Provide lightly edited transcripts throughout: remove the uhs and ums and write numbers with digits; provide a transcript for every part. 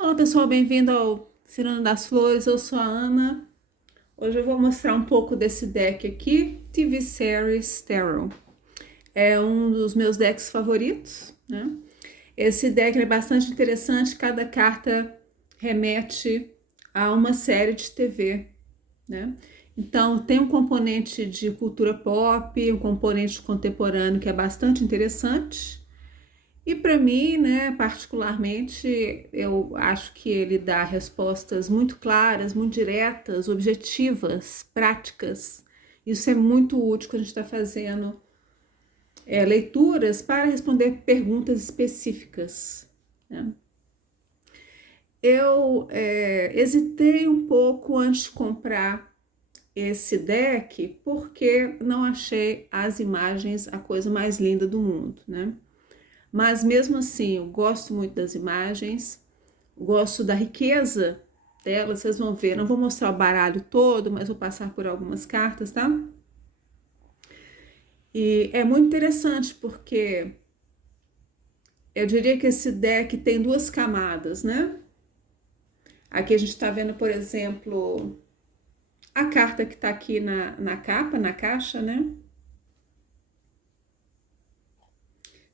Olá pessoal, bem-vindo ao Cirano das Flores, eu sou a Ana. Hoje eu vou mostrar um pouco desse deck aqui, TV Series Tarot. É um dos meus decks favoritos, né? Esse deck é bastante interessante, cada carta remete a uma série de TV, né? Então tem um componente de cultura pop, um componente contemporâneo que é bastante interessante. E para mim, né, particularmente, eu acho que ele dá respostas muito claras, muito diretas, objetivas, práticas. Isso é muito útil quando a gente está fazendo leituras para responder perguntas específicas, né? Eu hesitei um pouco antes de comprar esse deck porque não achei as imagens a coisa mais linda do mundo, né? Mas mesmo assim, eu gosto muito das imagens, gosto da riqueza delas, vocês vão ver. Não vou mostrar o baralho todo, mas vou passar por algumas cartas, tá? E é muito interessante porque eu diria que esse deck tem duas camadas, né? Aqui a gente tá vendo, por exemplo, a carta que tá aqui na capa, na caixa, né?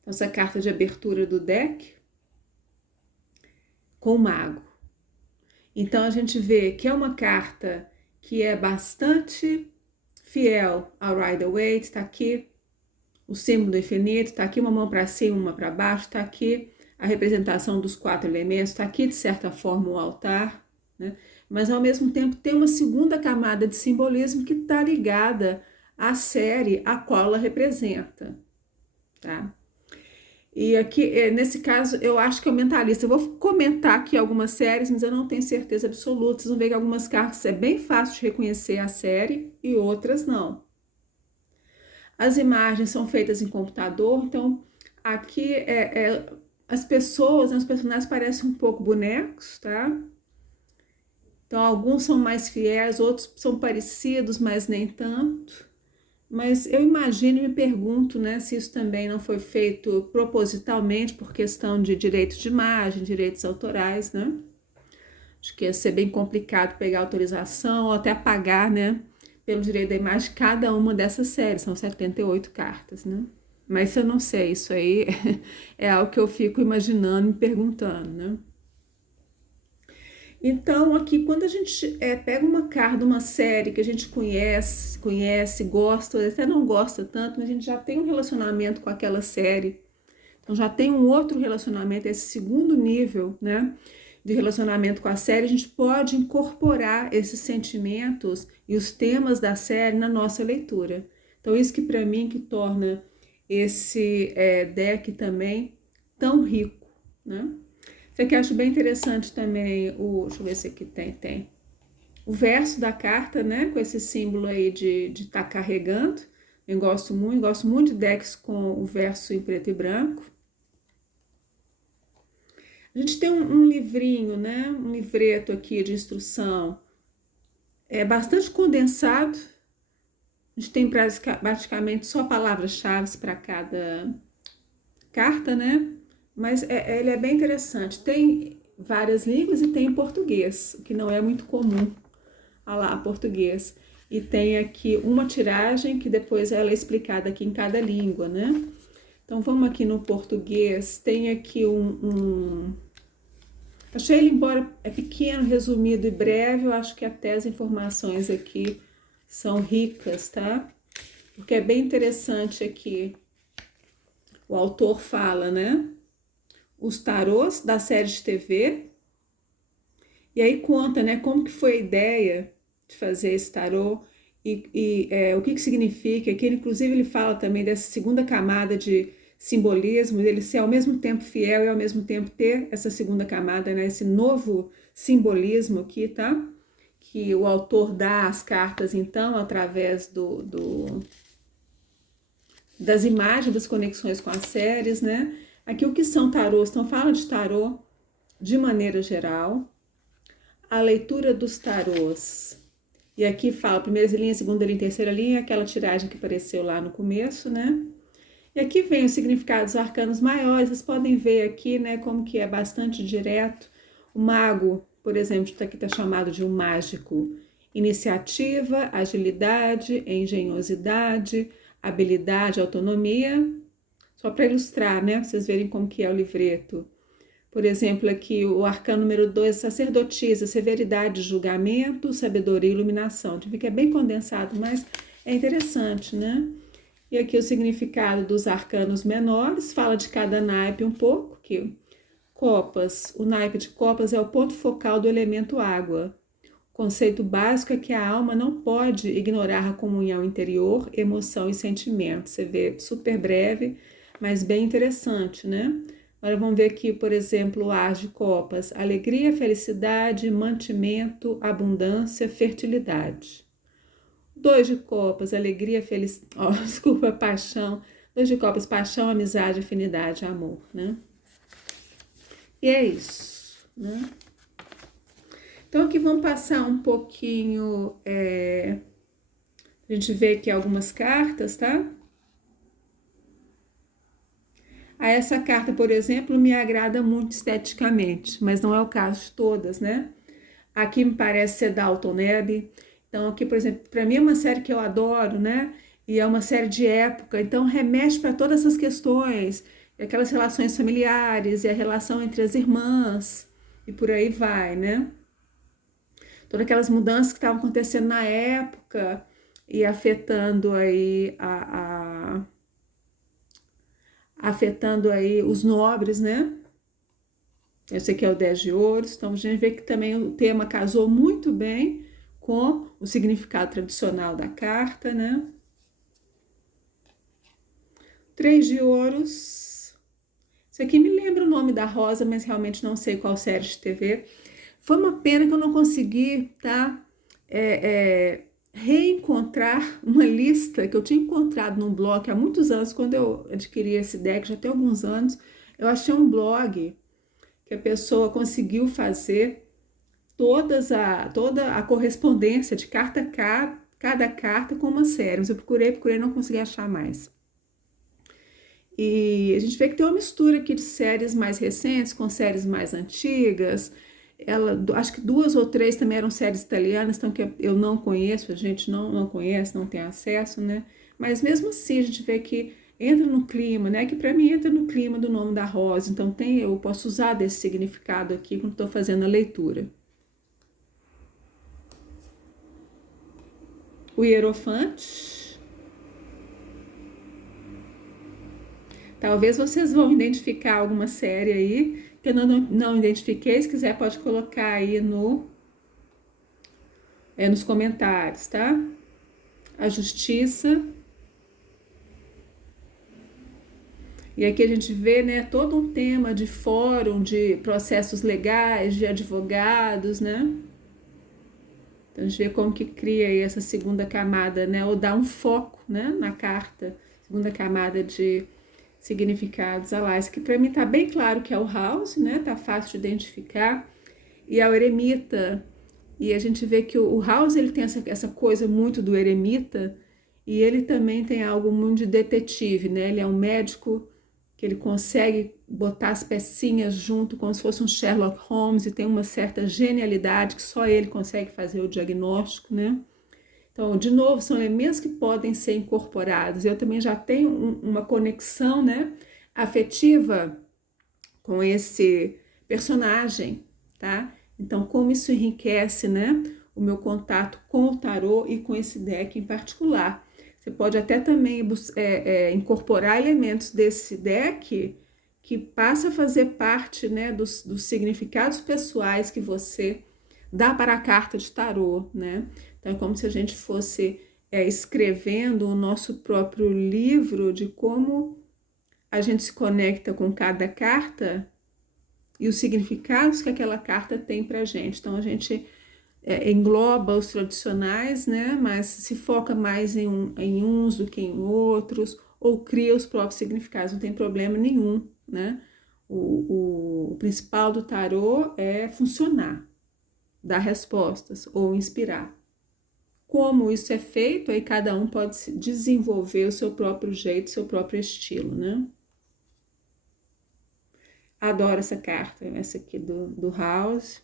Então, essa carta de abertura do deck com o mago. Então a gente vê que é uma carta que é bastante fiel ao Rider-Waite, tá aqui o símbolo do infinito, tá aqui uma mão para cima, uma para baixo, tá aqui a representação dos quatro elementos, tá aqui de certa forma o altar, né? Mas ao mesmo tempo tem uma segunda camada de simbolismo que está ligada à série a qual ela representa, tá? E aqui, nesse caso, eu acho que é o mentalista. Eu vou comentar aqui algumas séries, mas eu não tenho certeza absoluta. Vocês vão ver que algumas cartas é bem fácil de reconhecer a série e outras não. As imagens são feitas em computador, então aqui as pessoas, né, os personagens parecem um pouco bonecos, tá? Então alguns são mais fiéis, outros são parecidos, mas nem tanto. Mas eu imagino e me pergunto, né, se isso também não foi feito propositalmente por questão de direitos de imagem, direitos autorais, né? Acho que ia ser bem complicado pegar autorização ou até pagar, né, pelo direito da imagem de cada uma dessas séries. São 78 cartas, né? Mas eu não sei, isso aí é algo que eu fico imaginando, me perguntando, né? Então, aqui, quando a gente pega uma carta de uma série que a gente conhece, gosta, ou até não gosta tanto, mas a gente já tem um relacionamento com aquela série, então já tem um outro relacionamento, esse segundo nível, né, de relacionamento com a série, a gente pode incorporar esses sentimentos e os temas da série na nossa leitura. Então, isso que para mim que torna esse deck também tão rico, né? Isso aqui eu acho bem interessante também, deixa eu ver se aqui tem o verso da carta, né, com esse símbolo aí de estar carregando. Eu gosto muito de decks com o verso em preto e branco. A gente tem um livrinho, né, um livreto aqui de instrução, é bastante condensado. A gente tem praticamente só palavras-chave para cada carta, né? Mas ele é bem interessante. Tem várias línguas e tem em português, que não é muito comum. Olha lá, português. E tem aqui uma tiragem que depois ela é explicada aqui em cada língua, né? Então vamos aqui no português. Tem aqui achei ele, embora é pequeno, resumido e breve, eu acho que até as informações aqui são ricas, tá? Porque é bem interessante aqui. O autor fala, né? Os tarôs da série de TV, e aí conta, né, como que foi a ideia de fazer esse tarô e o que significa, que ele, inclusive ele fala também dessa segunda camada de simbolismo, dele ser ao mesmo tempo fiel e ao mesmo tempo ter essa segunda camada, né, esse novo simbolismo aqui, tá? Que o autor dá às cartas, então, através das imagens, das conexões com as séries, né? Aqui o que são tarôs? Então fala de tarô de maneira geral, a leitura dos tarôs. E aqui fala primeira linha, segunda linha, terceira linha, aquela tiragem que apareceu lá no começo, né? E aqui vem os significados arcanos maiores, vocês podem ver aqui, né, como que é bastante direto O mago, por exemplo, aqui está chamado de um mágico. Iniciativa, agilidade, engenhosidade, habilidade, autonomia. Só para ilustrar, né? Pra vocês verem como que é o livreto. Por exemplo, aqui o arcano número 2, sacerdotisa, severidade, julgamento, sabedoria e iluminação. Tive que é bem condensado, mas é interessante, né? E aqui o significado dos arcanos menores, fala de cada naipe um pouco, que copas, o naipe de copas é o ponto focal do elemento água. O conceito básico é que a alma não pode ignorar a comunhão interior, emoção e sentimento. Você vê, super breve, mas bem interessante, né? Agora vamos ver aqui, por exemplo, o as de copas, alegria, felicidade, mantimento, abundância, fertilidade. 2 de copas, alegria, felicidade, desculpa, paixão. 2 de copas, paixão, amizade, afinidade, amor, né? E é isso, né? Então aqui vamos passar um pouquinho, a gente vê aqui algumas cartas, tá? Essa carta, por exemplo, me agrada muito esteticamente, mas não é o caso de todas, né? Aqui me parece ser Dalton Neb. Então aqui, por exemplo, para mim é uma série que eu adoro, né? E é uma série de época, então remete para todas essas questões, aquelas relações familiares e a relação entre as irmãs e por aí vai, né? Todas aquelas mudanças que estavam acontecendo na época e afetando aí afetando aí os nobres, né? Esse aqui é o 10 de ouros, então a gente vê que também o tema casou muito bem com o significado tradicional da carta, né? 3 de ouros. Isso aqui me lembra o nome da Rosa, mas realmente não sei qual série de TV. Foi uma pena que eu não consegui, tá? Reencontrar uma lista que eu tinha encontrado num blog há muitos anos, quando eu adquiri esse deck, já tem alguns anos. Eu achei um blog que a pessoa conseguiu fazer toda a correspondência de cada carta com uma série. Mas eu procurei, não consegui achar mais. E a gente vê que tem uma mistura aqui de séries mais recentes com séries mais antigas. Acho que 2 ou 3 também eram séries italianas, então que eu não conheço, a gente não conhece, não tem acesso, né? Mas mesmo assim a gente vê que entra no clima, né? Que para mim entra no clima do nome da Rosa, então eu posso usar desse significado aqui quando estou fazendo a leitura. O Hierofante. Talvez vocês vão identificar alguma série aí que eu não identifiquei. Se quiser, pode colocar aí nos comentários, tá? A Justiça. E aqui a gente vê, né, todo um tema de fórum, de processos legais, de advogados, né? Então a gente vê como que cria aí essa segunda camada, né? Ou dá um foco, né, na carta. Segunda camada de significados a lá. Isso que para mim tá bem claro que é o House, né? Tá fácil de identificar. E é o eremita. E a gente vê que o House, ele tem essa coisa muito do eremita, e ele também tem algo muito de detetive, né? Ele é um médico que ele consegue botar as pecinhas junto como se fosse um Sherlock Holmes, e tem uma certa genialidade que só ele consegue fazer o diagnóstico, né? Então, de novo, são elementos que podem ser incorporados. Eu também já tenho uma conexão, né, afetiva com esse personagem, tá? Então, como isso enriquece, né, o meu contato com o tarô e com esse deck em particular. Você pode até também incorporar elementos desse deck que passa a fazer parte, né, dos significados pessoais que você dá para a carta de tarô, né? Então, é como se a gente fosse escrevendo o nosso próprio livro de como a gente se conecta com cada carta e os significados que aquela carta tem para a gente. Então, a gente engloba os tradicionais, né? Mas se foca mais em uns do que em outros, ou cria os próprios significados, não tem problema nenhum, né? O principal do tarô é funcionar, dar respostas ou inspirar. Como isso é feito, aí cada um pode desenvolver o seu próprio jeito, seu próprio estilo, né? Adoro essa carta, essa aqui do House.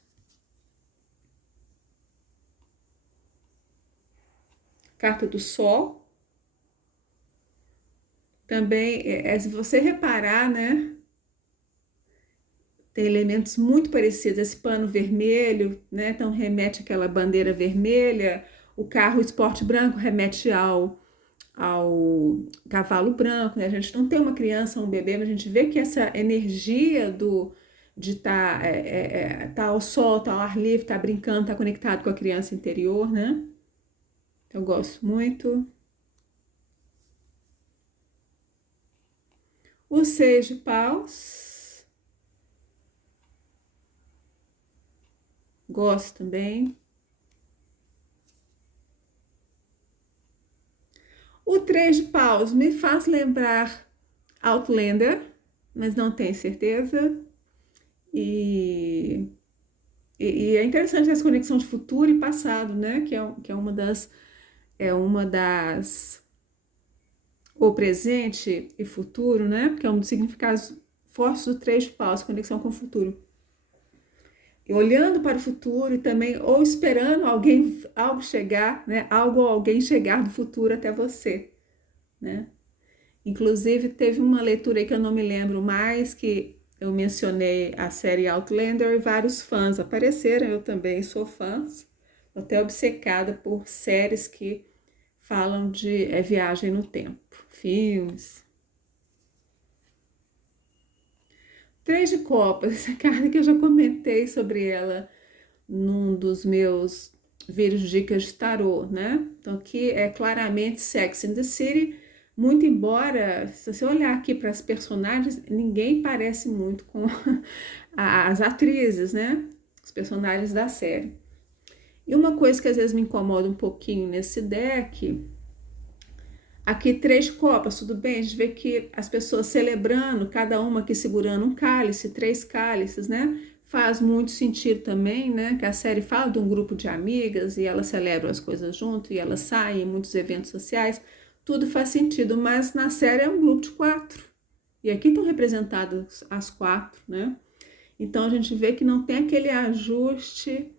Carta do Sol. Também, se você reparar, né? Tem elementos muito parecidos. Esse pano vermelho, né? Então remete àquela bandeira vermelha. O carro esporte branco remete ao cavalo branco, né? A gente não tem uma criança, um bebê, mas a gente vê que essa energia de estar tá ao sol, tá ao ar livre, tá brincando, tá conectado com a criança interior, né? Eu gosto muito. O 6 de paus. Gosto também. O 3 de paus me faz lembrar Outlander, mas não tenho certeza. E é interessante essa conexão de futuro e passado, né? Que é uma das ou presente e futuro, né? Porque é um dos significados fortes do 3 de paus, conexão com o futuro. E olhando para o futuro e também, ou esperando algo chegar, né? Algo ou alguém chegar do futuro até você, né? Inclusive, teve uma leitura aí que eu não me lembro mais, que eu mencionei a série Outlander e vários fãs apareceram, eu também sou fã, até obcecada por séries que falam de viagem no tempo, filmes. 3 de copas, essa carta que eu já comentei sobre ela num dos meus vídeos de dicas de tarô, né? Então aqui é claramente Sex and the City, muito embora, se você olhar aqui para as personagens, ninguém parece muito com as atrizes, né? Os personagens da série. E uma coisa que às vezes me incomoda um pouquinho nesse deck, aqui 3 copas, tudo bem, a gente vê que as pessoas celebrando, cada uma aqui segurando um cálice, 3 cálices, né? Faz muito sentido também, né? Que a série fala de um grupo de amigas e elas celebram as coisas junto e elas saem em muitos eventos sociais. Tudo faz sentido, mas na série é um grupo de 4. E aqui estão representadas as 4, né? Então a gente vê que não tem aquele ajuste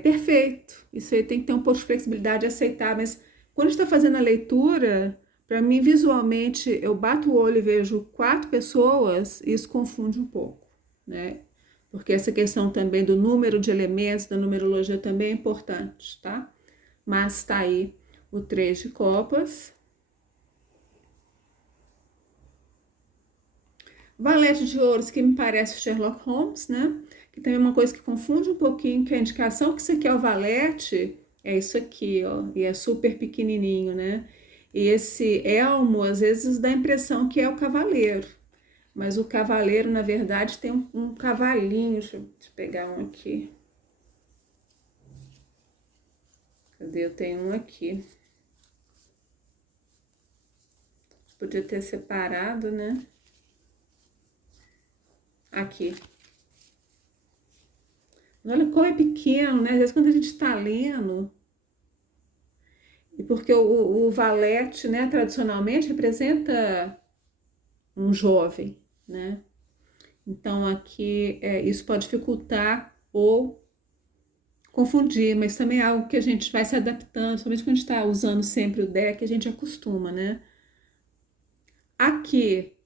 perfeito. Isso aí tem que ter um pouco de flexibilidade e aceitar, mas quando está fazendo a leitura, para mim visualmente eu bato o olho e vejo 4 pessoas e isso confunde um pouco, né? Porque essa questão também do número de elementos, da numerologia também é importante, tá? Mas está aí o 3 de copas. Valete de ouros, que me parece Sherlock Holmes, né? Que também é uma coisa que confunde um pouquinho, que a indicação que isso aqui é o valete, é isso aqui, ó, e é super pequenininho, né? E esse elmo, às vezes, dá a impressão que é o cavaleiro, mas o cavaleiro, na verdade, tem um cavalinho, deixa eu pegar um aqui. Cadê? Eu tenho um aqui. Podia ter separado, né? Aqui. Olha como é pequeno, né? Às vezes quando a gente tá lendo, e porque o valete, né, tradicionalmente representa um jovem, né? Então aqui isso pode dificultar ou confundir, mas também é algo que a gente vai se adaptando, somente quando a gente tá usando sempre o deck, a gente acostuma, né? Aqui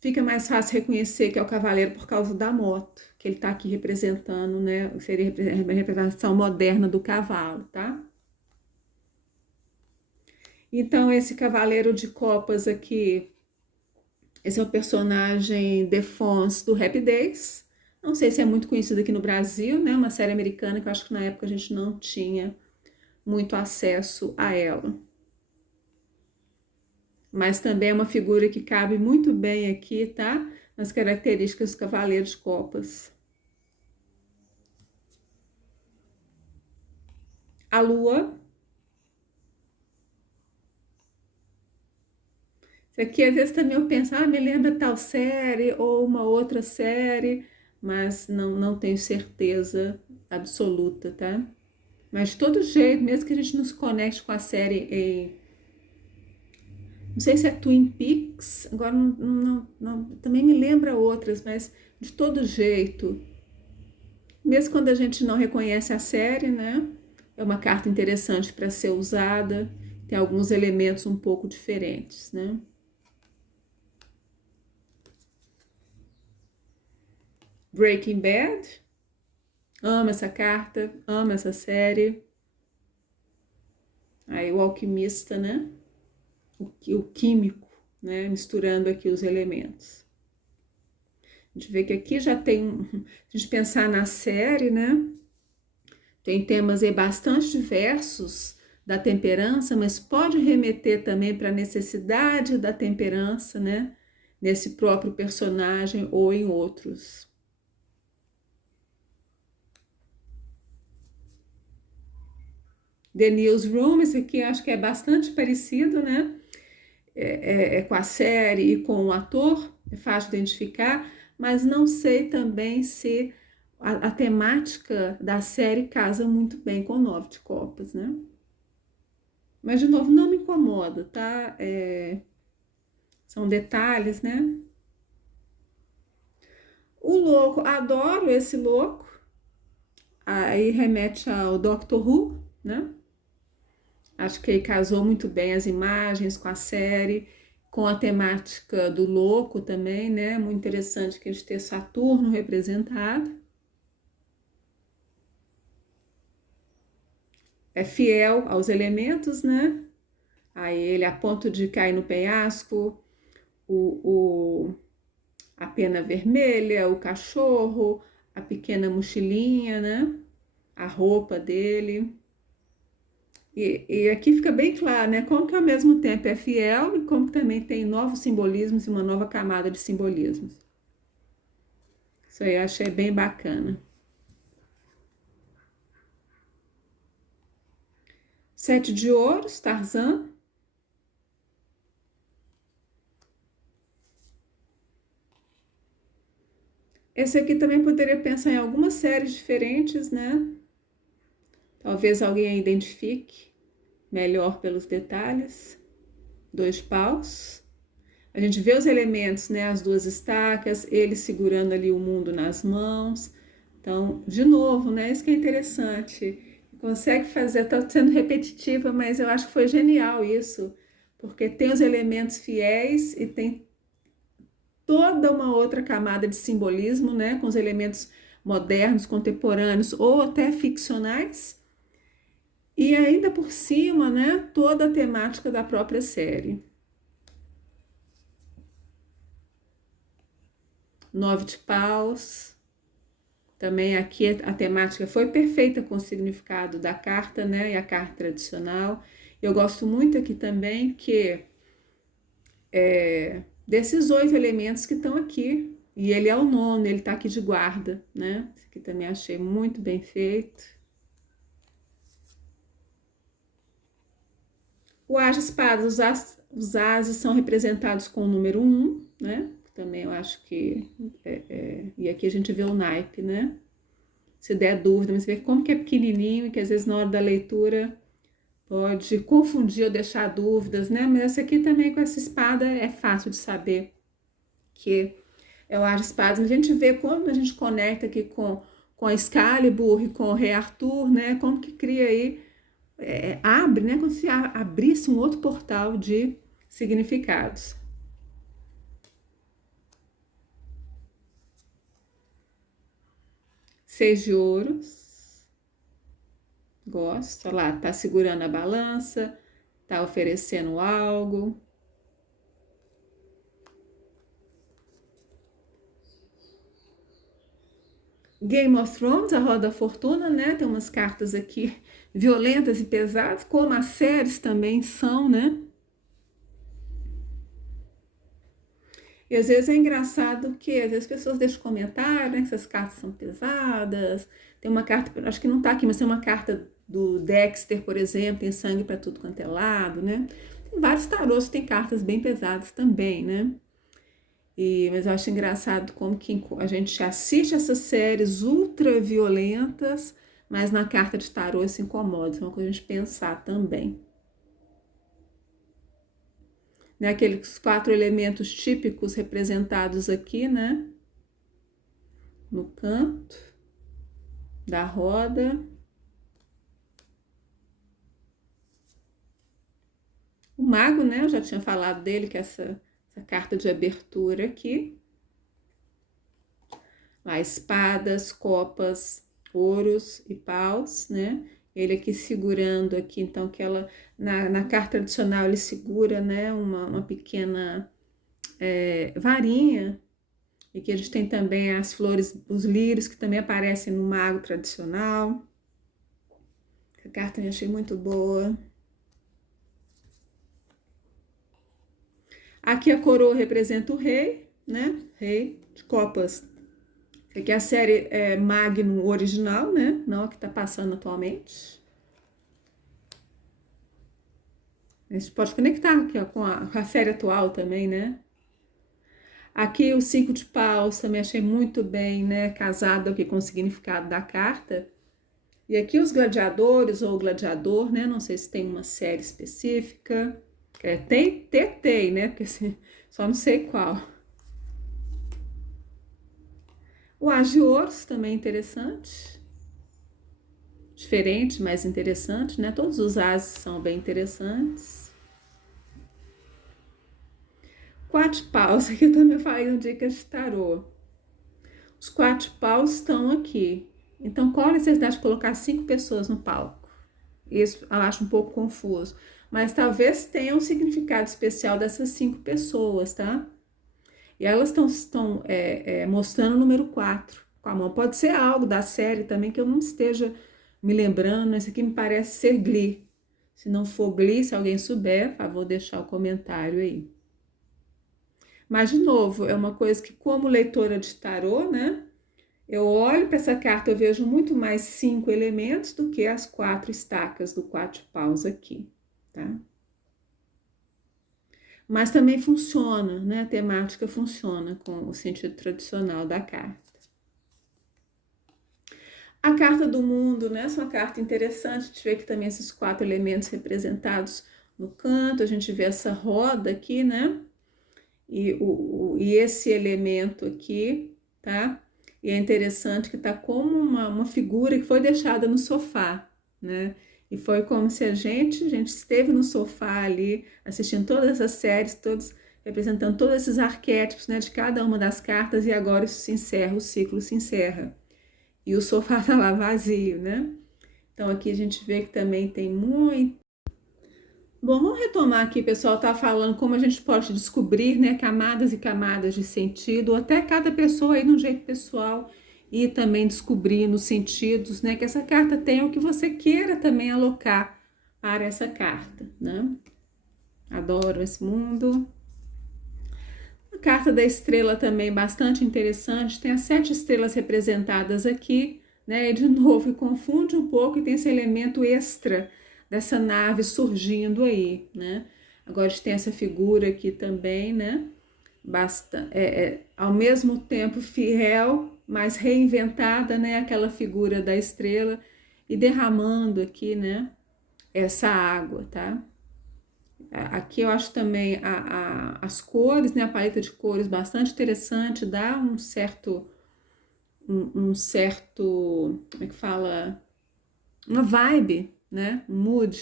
fica mais fácil reconhecer que é o cavaleiro por causa da moto, que ele tá aqui representando, né? Seria a representação moderna do cavalo, tá? Então, esse cavaleiro de copas aqui, esse é o personagem Defonse do Happy Days. Não sei se é muito conhecido aqui no Brasil, né? Uma série americana que eu acho que na época a gente não tinha muito acesso a ela. Mas também é uma figura que cabe muito bem aqui, tá? Nas características do cavaleiro de copas. A lua. Isso aqui às vezes também eu penso, me lembra tal série ou uma outra série, mas não tenho certeza absoluta, tá? Mas de todo jeito, mesmo que a gente não se conecte com a série não sei se é Twin Peaks, agora também me lembra outras, mas de todo jeito, mesmo quando a gente não reconhece a série, né? É uma carta interessante para ser usada, tem alguns elementos um pouco diferentes, né? Breaking Bad, amo essa carta, amo essa série. Aí o alquimista, né? O químico, né? Misturando aqui os elementos. A gente vê que aqui já tem, se a gente pensar na série, né? Tem temas aí bastante diversos da temperança, mas pode remeter também para a necessidade da temperança, né? Nesse próprio personagem ou em outros. The Newsroom, esse aqui acho que é bastante parecido, né? É com a série e com o ator, é fácil de identificar, mas não sei também se a temática da série casa muito bem com o Nove de Copas, né? Mas, de novo, não me incomoda, tá? São detalhes, né? O louco, adoro esse louco. Aí remete ao Doctor Who, né? Acho que ele casou muito bem as imagens com a série, com a temática do louco também, né? Muito interessante que a gente ter Saturno representado. É fiel aos elementos, né? Aí ele, a ponto de cair no penhasco, o, a pena vermelha, o cachorro, a pequena mochilinha, né? A roupa dele. E aqui fica bem claro, né? Como que ao mesmo tempo é fiel e como que também tem novos simbolismos e uma nova camada de simbolismos. Isso aí eu achei bem bacana. Sete de ouros, Tarzan. Esse aqui também poderia pensar em algumas séries diferentes, né? Talvez alguém a identifique melhor pelos detalhes. Dois paus. A gente vê os elementos, né? As duas estacas, ele segurando ali o mundo nas mãos. Então, de novo, né? Isso que é interessante. Consegue fazer, tá sendo repetitiva, mas eu acho que foi genial isso, porque tem os elementos fiéis e tem toda uma outra camada de simbolismo, né? Com os elementos modernos, contemporâneos ou até ficcionais. E ainda por cima, né? Toda a temática da própria série. Nove de paus. Também aqui a temática foi perfeita com o significado da carta, né? E a carta tradicional. Eu gosto muito aqui também que desses 8 elementos que estão aqui. E ele é o nono, ele está aqui de guarda, né? Esse aqui também achei muito bem feito. O as de espadas, os ases são representados com o número 1, né? Também eu acho que... E aqui a gente vê o naipe, né? Se der dúvida, mas você vê como que é pequenininho e que às vezes na hora da leitura pode confundir ou deixar dúvidas, né? Mas essa aqui também com essa espada é fácil de saber que é o as de espadas. A gente vê como a gente conecta aqui com a Excalibur e com o Rei Arthur, né? Como que cria aí, abre, né? Como se abrisse um outro portal de significados. Seis de ouros. Gosto. Olha lá, tá segurando a balança, tá oferecendo algo. Game of Thrones, a Roda da Fortuna, né? Tem umas cartas aqui violentas e pesadas, como as séries também são, né? E às vezes é engraçado que às vezes as pessoas deixam comentário, né? Que essas cartas são pesadas. Tem uma carta, acho que não tá aqui, mas tem uma carta do Dexter, por exemplo, tem sangue para tudo quanto é lado, né? Tem vários tarôs que tem cartas bem pesadas também, né? Mas eu acho engraçado como que a gente assiste essas séries ultra violentas, mas na carta de tarô se incomoda. Isso é uma coisa a gente pensar também. né? Aqueles 4 elementos típicos representados aqui, né? No canto da roda. O mago, né? Eu já tinha falado dele, que é essa carta de abertura aqui. Lá, espadas, copas, ouros e paus, né? Ele aqui segurando aqui, então, que ela, na carta tradicional, ele segura, né, uma pequena varinha. E que a gente tem também as flores, os lírios, que também aparecem no mago tradicional. A carta eu achei muito boa. Aqui a coroa representa o rei, né? Rei de copas. Aqui é a série Magnum original, né? Não a que tá passando atualmente. A gente pode conectar aqui, ó, com a série atual também, né? Aqui o 5 de paus também achei muito bem, né? Casado aqui com o significado da carta. E aqui os gladiadores ou gladiador, né? Não sei se tem uma série específica. Tem, né? Porque assim, só não sei qual. O As de Ouros também é interessante. Diferente, mas interessante, né? Todos os ases são bem interessantes. 4 paus, aqui eu também falei no Dicas de Tarô. Os 4 paus estão aqui. Então, qual a necessidade de colocar 5 pessoas no palco? Isso eu acho um pouco confuso. Mas talvez tenha um significado especial dessas 5 pessoas, tá? E elas estão mostrando o número 4 com a mão. Pode ser algo da série também que eu não esteja me lembrando. Esse aqui me parece ser Glee. Se não for Glee, se alguém souber, por favor, deixar o comentário aí. Mas, de novo, é uma coisa que, como leitora de tarô, né? Eu olho para essa carta, eu vejo muito mais 5 elementos do que as 4 estacas do 4 de paus aqui, tá? Mas também funciona, né? A temática funciona com o sentido tradicional da carta. A carta do mundo, né? Essa é uma carta interessante, a gente vê que também esses 4 elementos representados no canto, a gente vê essa roda aqui, né? E esse elemento aqui, tá? E é interessante que tá como uma figura que foi deixada no sofá, né? E foi como se a gente esteve no sofá ali, assistindo todas as séries, todos representando todos esses arquétipos, né, de cada uma das cartas, e agora isso se encerra, o ciclo se encerra. E o sofá tá lá vazio, né? Então aqui a gente vê que também tem muito. Bom, vamos retomar aqui, pessoal, tá falando como a gente pode descobrir, né, camadas e camadas de sentido, ou até cada pessoa aí de um jeito pessoal, e também descobrir nos sentidos, né, que essa carta tem o que você queira também alocar para essa carta, né? Adoro esse mundo. A carta da estrela também bastante interessante, tem as 7 estrelas representadas aqui, né, e de novo confunde um pouco e tem esse elemento extra dessa nave surgindo aí, né? Agora a gente tem essa figura aqui também, né? Ao mesmo tempo fiel, mas reinventada, né? Aquela figura da estrela e derramando aqui, né? Essa água, tá? Aqui eu acho também as cores, né? A paleta de cores bastante interessante, dá um certo, como é que fala? Uma vibe, né? Um mood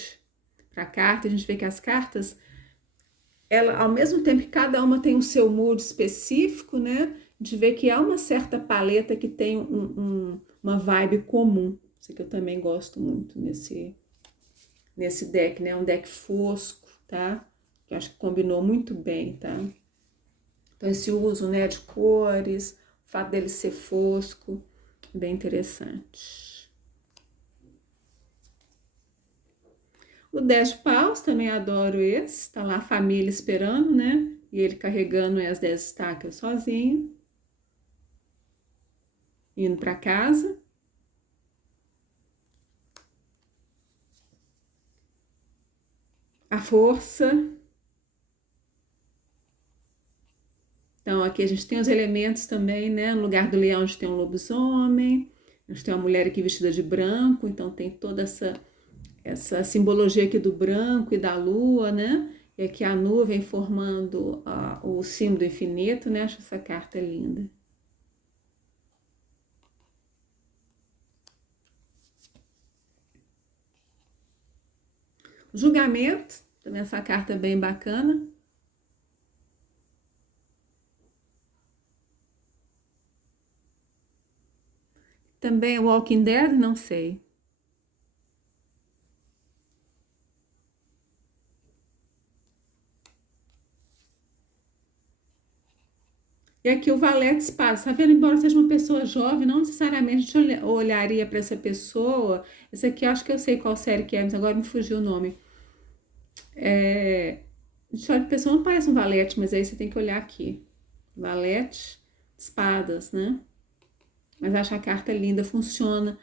para a carta. A gente vê que as cartas, ela, ao mesmo tempo que cada uma tem o seu mood específico, né? A gente vê que há uma certa paleta que tem uma vibe comum. Isso que eu também gosto muito nesse deck, né? Um deck fosco, tá? Que eu acho que combinou muito bem, tá? Então, esse uso, né, de cores, o fato dele ser fosco, bem interessante. O 10 de paus, também adoro esse. Tá lá a família esperando, né? E ele carregando as 10 estacas sozinho. Indo para casa. A força. Então, aqui a gente tem os elementos também, né? No lugar do leão, a gente tem um lobisomem. A gente tem uma mulher aqui vestida de branco. Então, tem toda essa simbologia aqui do branco e da lua, né? E aqui a nuvem formando o símbolo do infinito, né? Acho essa carta linda. Julgamento, também essa carta é bem bacana. Também Walking Dead, não sei. E aqui o valete de espadas, tá vendo? Embora seja uma pessoa jovem, não necessariamente a gente olharia para essa pessoa. Esse aqui eu acho que eu sei qual série que é, mas agora me fugiu o nome. A gente olha pra pessoa, não parece um valete, mas aí você tem que olhar aqui. Valete de espadas, né? Mas acho a carta linda, funciona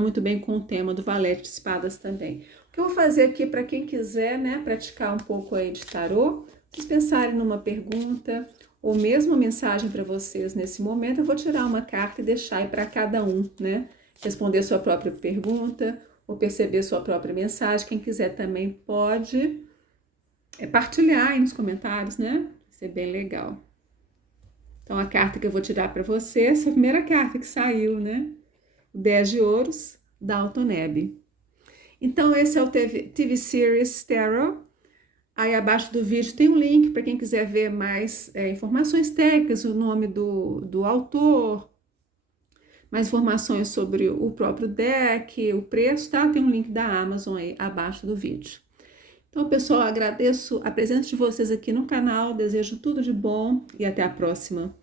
muito bem com o tema do valete de espadas também. O que eu vou fazer aqui para quem quiser, né, praticar um pouco aí de tarô, vocês pensarem numa pergunta ou mesmo uma mensagem para vocês nesse momento, eu vou tirar uma carta e deixar aí para cada um, né, responder sua própria pergunta ou perceber sua própria mensagem. Quem quiser também pode partilhar aí nos comentários, né? Vai ser bem legal. Então, a carta que eu vou tirar para você, essa é a primeira carta que saiu, né? O 10 de ouros, Dalton Neb. Então, esse é o TV Series Tarot. Aí abaixo do vídeo tem um link para quem quiser ver mais informações técnicas, o nome do autor, mais informações sobre o próprio deck, o preço, tá? Tem um link da Amazon aí abaixo do vídeo. Então, pessoal, agradeço a presença de vocês aqui no canal, desejo tudo de bom e até a próxima.